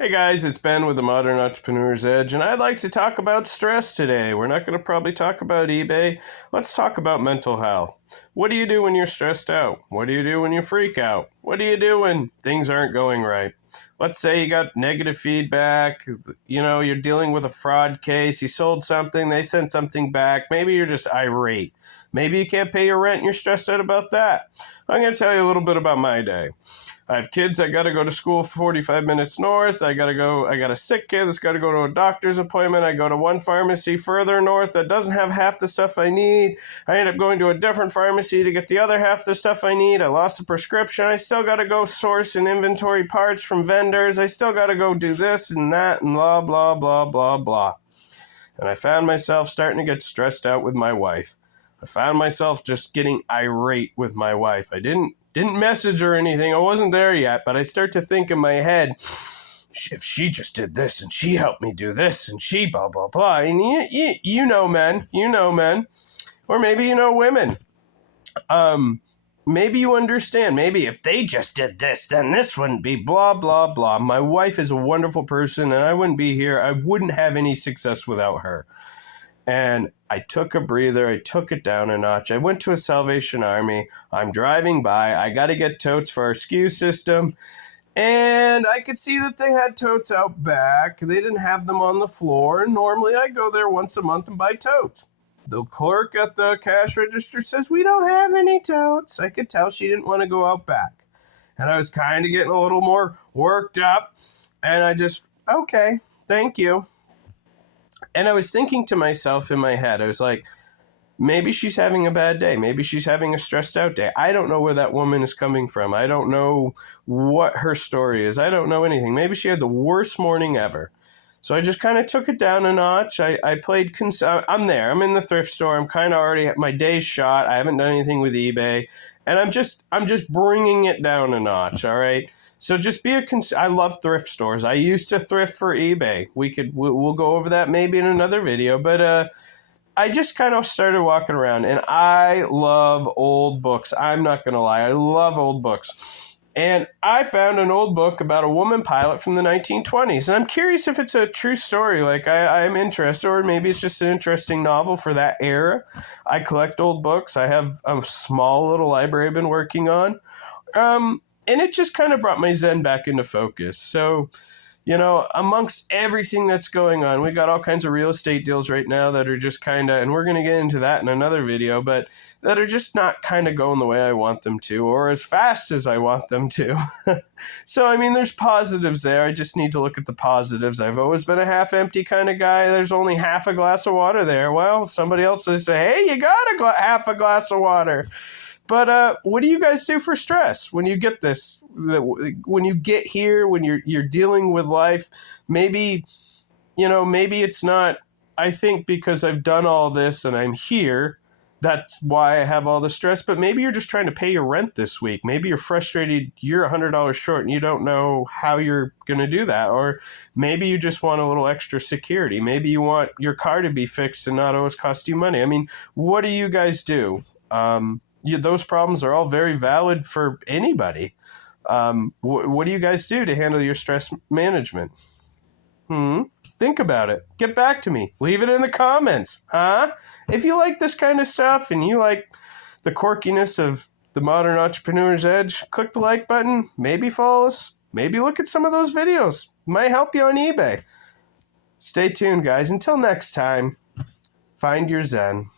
Hey guys, it's Ben with the Modern Entrepreneur's Edge, and I'd like to talk about stress today. We're not going to probably talk about eBay. Let's talk about mental health. What do you do when you're stressed out? What do you do when you freak out? What do you do when things aren't going right? Let's say you got negative feedback, you're dealing with a fraud case, you sold something, they sent something back, maybe you're just irate. Maybe you can't pay your rent and you're stressed out about that. I'm going to tell you a little bit about my day. I have kids that got to go to school 45 minutes north. I got a sick kid that's got to go to a doctor's appointment. I go to one pharmacy further north that doesn't have half the stuff I need. I end up going to a different pharmacy to get the other half the stuff I need. I lost a prescription. I still got to go source and inventory parts from vendors. I still got to go do this and that and blah, blah, blah, blah, blah. And I found myself starting to get stressed out with my wife. I found myself just getting irate with my wife. I didn't message her or anything. I wasn't there yet, but I start to think in my head, if she just did this and she helped me do this and she blah, blah, blah. And you know men, or maybe you know women. Maybe you understand. Maybe if they just did this, then this wouldn't be blah, blah, blah. My wife is a wonderful person and I wouldn't be here. I wouldn't have any success without her. And I took a breather. I took it down a notch. I went to a Salvation Army. I'm driving by. I got to get totes for our SKU system. And I could see that they had totes out back. They didn't have them on the floor. And normally I go there once a month and buy totes. The clerk at the cash register says, "We don't have any totes." I could tell she didn't want to go out back. And I was kind of getting a little more worked up. And I just, okay, thank you. And I was thinking to myself in my head, I was like, maybe she's having a bad day. Maybe she's having a stressed out day. I don't know where that woman is coming from. I don't know what her story is. I don't know anything. Maybe she had the worst morning ever. So I just kind of took it down a notch. I played, I'm there. I'm in the thrift store. I'm kind of already at my day's shot. I haven't done anything with eBay. And I'm just bringing it down a notch, all right? So just be I love thrift stores. I used to thrift for eBay. We'll go over that maybe in another video, but I just kind of started walking around and I love old books. I'm not going to lie. I love old books. And I found an old book about a woman pilot from the 1920s. And I'm curious if it's a true story. Like I'm interested, or maybe it's just an interesting novel for that era. I collect old books. I have a small little library I've been working on. And it just kind of brought my Zen back into focus. So, amongst everything that's going on, we got all kinds of real estate deals right now that are just kind of, and we're going to get into that in another video, but that are just not kind of going the way I want them to, or as fast as I want them to. So, there's positives there. I just need to look at the positives. I've always been a half empty kind of guy. There's only half a glass of water there. Well, somebody else will say, hey, you got half a glass of water. But what do you guys do for stress when you get this? When you get here, when you're dealing with life, maybe it's not. I think because I've done all this and I'm here, that's why I have all the stress. But maybe you're just trying to pay your rent this week. Maybe you're frustrated. You're $100 short and you don't know how you're going to do that. Or maybe you just want a little extra security. Maybe you want your car to be fixed and not always cost you money. What do you guys do? Those problems are all very valid for anybody. What do you guys do to handle your stress management? Think about it. Get back to me. Leave it in the comments. If you like this kind of stuff and you like the quirkiness of the Modern Entrepreneur's Edge, click the like button. Maybe follow us. Maybe look at some of those videos. Might help you on eBay. Stay tuned, guys. Until next time, find your Zen.